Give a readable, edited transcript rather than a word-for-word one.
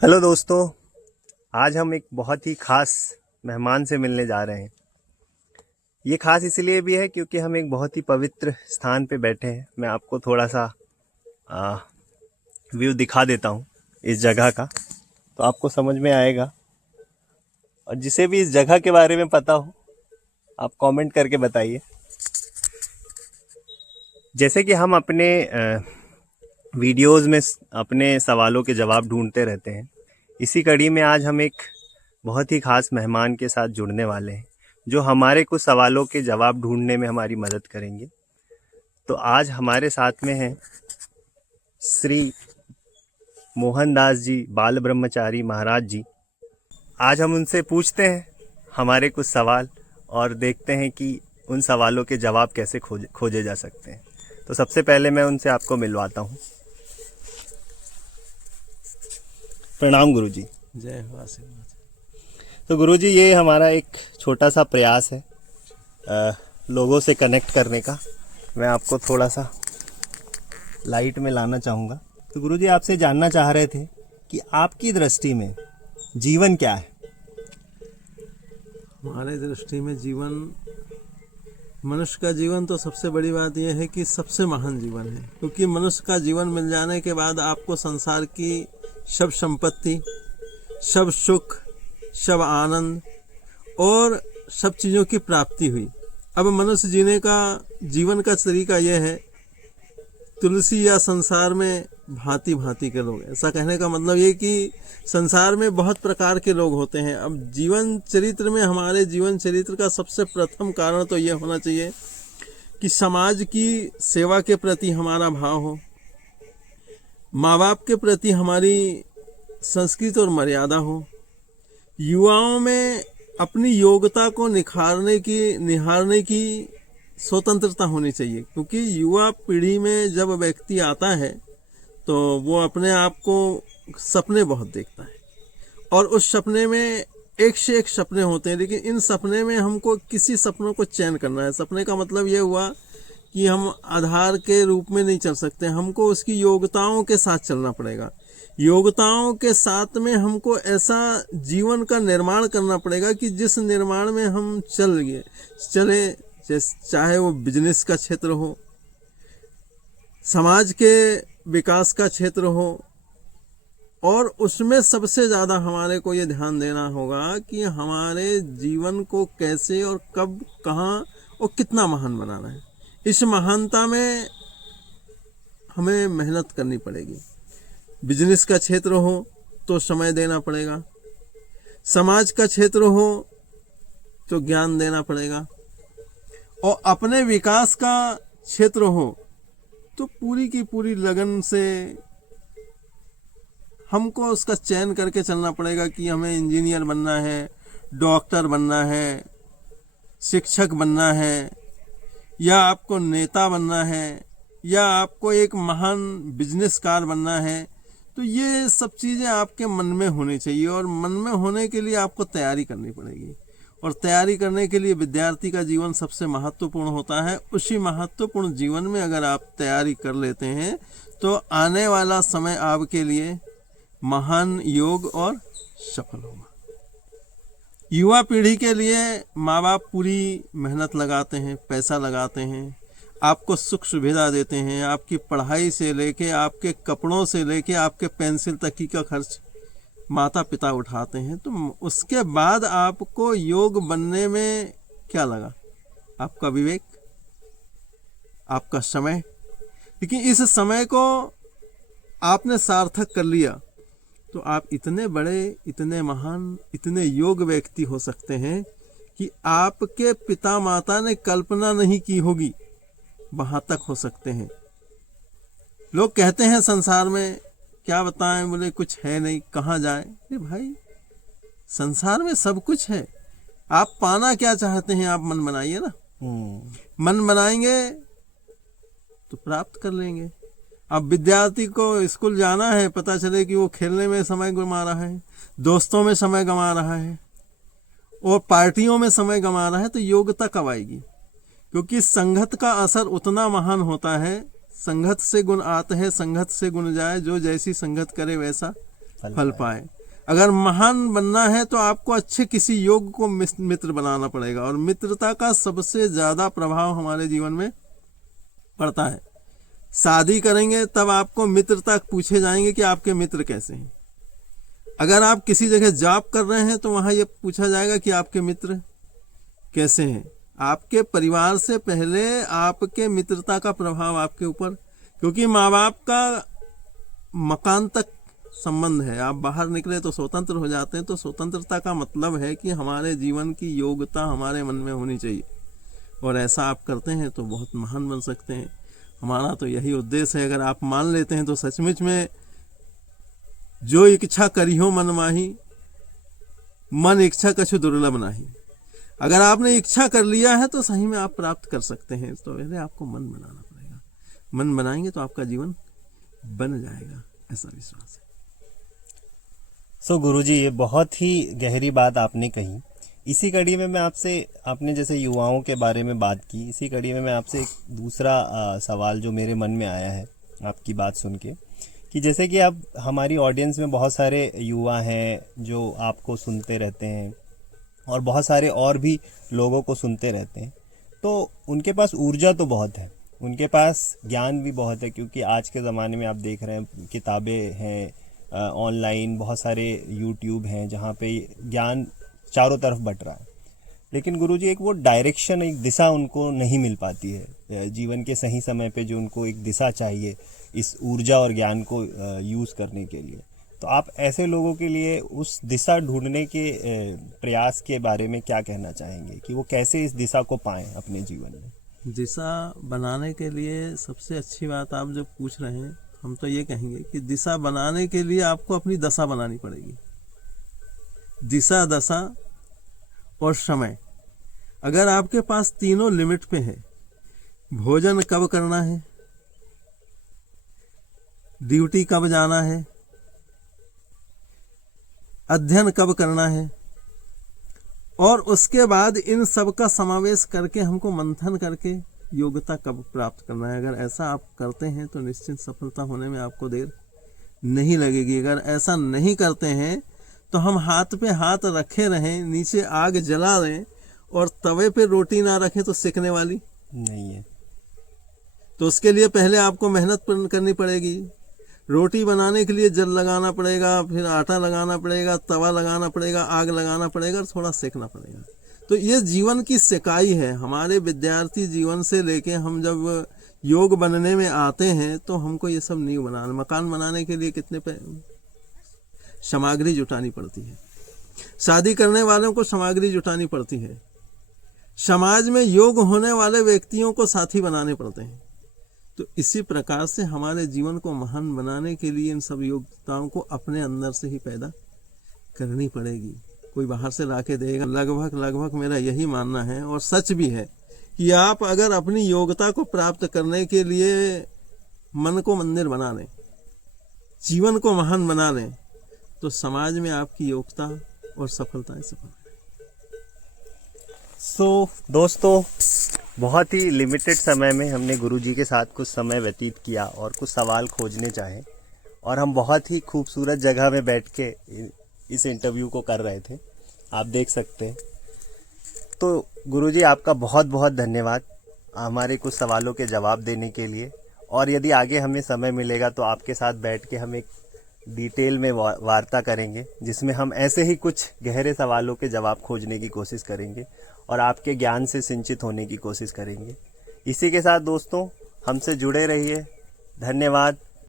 Hello दोस्तों, आज हम एक बहुत ही खास मेहमान से मिलने जा रहे हैं। ये खास इसलिए भी है क्योंकि हम एक बहुत ही पवित्र स्थान पे बैठे हैं। मैं आपको थोड़ा सा व्यू दिखा देता हूँ इस जगह का, तो आपको समझ में आएगा। और जिसे भी इस जगह के बारे में पता हो, आप कमेंट करके बताइए। जैसे कि हम अपने वीडियोस में अपने सवालों के जवाब ढूंढते रहते हैं, इसी कड़ी में आज हम एक बहुत ही खास मेहमान के साथ जुड़ने वाले हैं जो हमारे कुछ सवालों के जवाब ढूंढने में हमारी मदद करेंगे। तो आज हमारे साथ में हैं श्री मोहनदास जी बाल ब्रह्मचारी महाराज जी। आज हम उनसे पूछते हैं हमारे कुछ सवाल और देखते हैं कि उन सवालों के जवाब कैसे खोजे जा सकते हैं। तो सबसे पहले मैं उनसे आपको मिलवाता हूँ। प्रणाम गुरु जी। जय हो आशीर्वाद। तो गुरु जी, ये हमारा एक छोटा सा प्रयास है लोगों से कनेक्ट करने का। मैं आपको थोड़ा सा लाइट में लाना चाहूँगा। तो गुरु जी, आपसे जानना चाह रहे थे कि आपकी दृष्टि में जीवन क्या है? हमारे दृष्टि में जीवन, मनुष्य का जीवन तो सबसे बड़ी बात यह है कि सबसे महान जीवन है, क्योंकि मनुष्य का जीवन मिल जाने के बाद आपको संसार की सब संपत्ति, सब सुख, सब आनंद और सब चीज़ों की प्राप्ति हुई। अब मनुष्य जीने का जीवन का तरीका यह है, तुलसी या संसार में भांति भांति के लोग। ऐसा कहने का मतलब ये कि संसार में बहुत प्रकार के लोग होते हैं। अब जीवन चरित्र में, हमारे जीवन चरित्र का सबसे प्रथम कारण तो यह होना चाहिए कि समाज की सेवा के प्रति हमारा भाव हो, माँ बाप के प्रति हमारी संस्कृति और मर्यादा हो, युवाओं में अपनी योग्यता को निहारने की स्वतंत्रता होनी चाहिए। क्योंकि युवा पीढ़ी में जब व्यक्ति आता है तो वो अपने आप को सपने बहुत देखता है, और उस सपने में एक से एक सपने होते हैं, लेकिन इन सपने में हमको किसी सपनों को चयन करना है। सपने का मतलब ये हुआ कि हम आधार के रूप में नहीं चल सकते, हमको उसकी योग्यताओं के साथ चलना पड़ेगा। योग्यताओं के साथ में हमको ऐसा जीवन का निर्माण करना पड़ेगा कि जिस निर्माण में हम चले, चाहे वो बिजनेस का क्षेत्र हो, समाज के विकास का क्षेत्र हो, और उसमें सबसे ज़्यादा हमारे को ये ध्यान देना होगा कि हमारे जीवन को कैसे और कब, कहाँ और कितना महान बनाना है। इस महानता में हमें मेहनत करनी पड़ेगी। बिजनेस का क्षेत्र हो तो समय देना पड़ेगा, समाज का क्षेत्र हो तो ज्ञान देना पड़ेगा, और अपने विकास का क्षेत्र हो तो पूरी की पूरी लगन से हमको उसका चयन करके चलना पड़ेगा कि हमें इंजीनियर बनना है, डॉक्टर बनना है, शिक्षक बनना है, या आपको नेता बनना है, या आपको एक महान बिजनेसकार बनना है। तो ये सब चीज़ें आपके मन में होनी चाहिए, और मन में होने के लिए आपको तैयारी करनी पड़ेगी। और तैयारी करने के लिए विद्यार्थी का जीवन सबसे महत्वपूर्ण होता है। उसी महत्वपूर्ण जीवन में अगर आप तैयारी कर लेते हैं तो आने वाला समय आपके लिए महान, योग और सफल होगा। युवा पीढ़ी के लिए माँ बाप पूरी मेहनत लगाते हैं, पैसा लगाते हैं, आपको सुख सुविधा देते हैं, आपकी पढ़ाई से लेके, आपके कपड़ों से लेके, आपके पेंसिल तक की का खर्च माता पिता उठाते हैं। तो उसके बाद आपको योग बनने में क्या लगा? आपका विवेक, आपका समय। लेकिन इस समय को आपने सार्थक कर लिया तो आप इतने बड़े, इतने महान, इतने योग व्यक्ति हो सकते हैं कि आपके पिता माता ने कल्पना नहीं की होगी, वहां तक हो सकते हैं। लोग कहते हैं संसार में क्या बताएं, बोले कुछ है नहीं, कहाँ जाए। अरे भाई, संसार में सब कुछ है। आप पाना क्या चाहते हैं, आप मन बनाइए ना। मन बनाएंगे तो प्राप्त कर लेंगे। अब विद्यार्थी को स्कूल जाना है, पता चले कि वो खेलने में समय गंवा रहा है, दोस्तों में समय गंवा रहा है, और पार्टियों में समय गंवा रहा है, तो योग्यता कब आएगी? क्योंकि संगत का असर उतना महान होता है। संगत से गुण आते हैं, संगत से गुण जाए, जो जैसी संगत करे वैसा फल पाए। अगर महान बनना है तो आपको अच्छे किसी योग्य को मित्र बनाना पड़ेगा, और मित्रता का सबसे ज्यादा प्रभाव हमारे जीवन में पड़ता है। शादी करेंगे तब आपको मित्रता पूछे जाएंगे कि आपके मित्र कैसे हैं। अगर आप किसी जगह जॉब कर रहे हैं तो वहां यह पूछा जाएगा कि आपके मित्र कैसे हैं। आपके परिवार से पहले आपके मित्रता का प्रभाव आपके ऊपर, क्योंकि माँ बाप का मकान तक संबंध है। आप बाहर निकले तो स्वतंत्र हो जाते हैं, तो स्वतंत्रता का मतलब है कि हमारे जीवन की योग्यता हमारे मन में होनी चाहिए, और ऐसा आप करते हैं तो बहुत महान बन सकते हैं। हमारा तो यही उद्देश्य है। अगर आप मान लेते हैं तो सचमुच में जो इच्छा करियो मन माही, मन इच्छा कछु दुर्लभ नाही। अगर आपने इच्छा कर लिया है तो सही में आप प्राप्त कर सकते हैं। तो पहले आपको मन बनाना पड़ेगा। मन बनाएंगे तो आपका जीवन बन जाएगा, ऐसा विश्वास है। सो गुरुजी, ये बहुत ही गहरी बात आपने कही। इसी कड़ी में मैं आपसे, आपने जैसे युवाओं के बारे में बात की, इसी कड़ी में मैं आपसे एक दूसरा सवाल जो मेरे मन में आया है आपकी बात सुन के, कि जैसे कि अब हमारी ऑडियंस में बहुत सारे युवा हैं जो आपको सुनते रहते हैं और बहुत सारे और भी लोगों को सुनते रहते हैं, तो उनके पास ऊर्जा तो बहुत है, उनके पास ज्ञान भी बहुत है, क्योंकि आज के ज़माने में आप देख रहे हैं किताबें हैं, ऑनलाइन बहुत सारे यूट्यूब हैं जहाँ पे ज्ञान चारों तरफ बट रहा है। लेकिन गुरुजी, एक वो डायरेक्शन, एक दिशा उनको नहीं मिल पाती है जीवन के सही समय पे, जो उनको एक दिशा चाहिए इस ऊर्जा और ज्ञान को यूज़ करने के लिए। तो आप ऐसे लोगों के लिए उस दिशा ढूंढने के प्रयास के बारे में क्या कहना चाहेंगे कि वो कैसे इस दिशा को पाएं अपने जीवन में? दिशा बनाने के लिए सबसे अच्छी बात आप जो पूछ रहे हैं, हम तो ये कहेंगे कि दिशा बनाने के लिए आपको अपनी दशा बनानी पड़ेगी। दिशा, दशा और समय। अगर आपके पास तीनों लिमिट पे है, भोजन कब करना है, ड्यूटी कब जाना है, अध्ययन कब करना है, और उसके बाद इन सब का समावेश करके हमको मंथन करके योग्यता कब प्राप्त करना है, अगर ऐसा आप करते हैं तो निश्चित सफलता होने में आपको देर नहीं लगेगी। अगर ऐसा नहीं करते हैं तो हम हाथ पे हाथ रखे रहें, नीचे आग जला दें और तवे पे रोटी ना रखें तो सिकने वाली नहीं है। तो उसके लिए पहले आपको मेहनत करनी पड़ेगी। रोटी बनाने के लिए जल लगाना पड़ेगा, फिर आटा लगाना पड़ेगा, तवा लगाना पड़ेगा, आग लगाना पड़ेगा और थोड़ा सेकना पड़ेगा। तो ये जीवन की सिकाई है। हमारे विद्यार्थी जीवन से लेके हम जब योग बनने में आते हैं तो हमको ये सब नींव बनाना, मकान बनाने के लिए कितने सामग्री जुटानी पड़ती है, शादी करने वालों को सामग्री जुटानी पड़ती है, समाज में योग होने वाले व्यक्तियों को साथी बनाने पड़ते हैं। तो इसी प्रकार से हमारे जीवन को महान बनाने के लिए इन सब योग्यताओं को अपने अंदर से ही पैदा करनी पड़ेगी, कोई बाहर से लाके देगा। लगभग मेरा यही मानना है और सच भी है कि आप अगर अपनी योग्यता को प्राप्त करने के लिए मन को मंदिर बना लें, जीवन को महान बना लें, तो समाज में आपकी योग्यता और सफलताएं सफल है। सो दोस्तों, बहुत ही लिमिटेड समय में हमने गुरुजी के साथ कुछ समय व्यतीत किया और कुछ सवाल खोजने चाहे, और हम बहुत ही खूबसूरत जगह में बैठ के इस इंटरव्यू को कर रहे थे, आप देख सकते हैं। तो गुरुजी, आपका बहुत बहुत धन्यवाद हमारे कुछ सवालों के जवाब देने के लिए। और यदि आगे हमें समय मिलेगा तो आपके साथ बैठ के हम एक डिटेल में वार्ता करेंगे, जिसमें हम ऐसे ही कुछ गहरे सवालों के जवाब खोजने की कोशिश करेंगे और आपके ज्ञान से सिंचित होने की कोशिश करेंगे। इसी के साथ दोस्तों, हमसे जुड़े रहिए। धन्यवाद।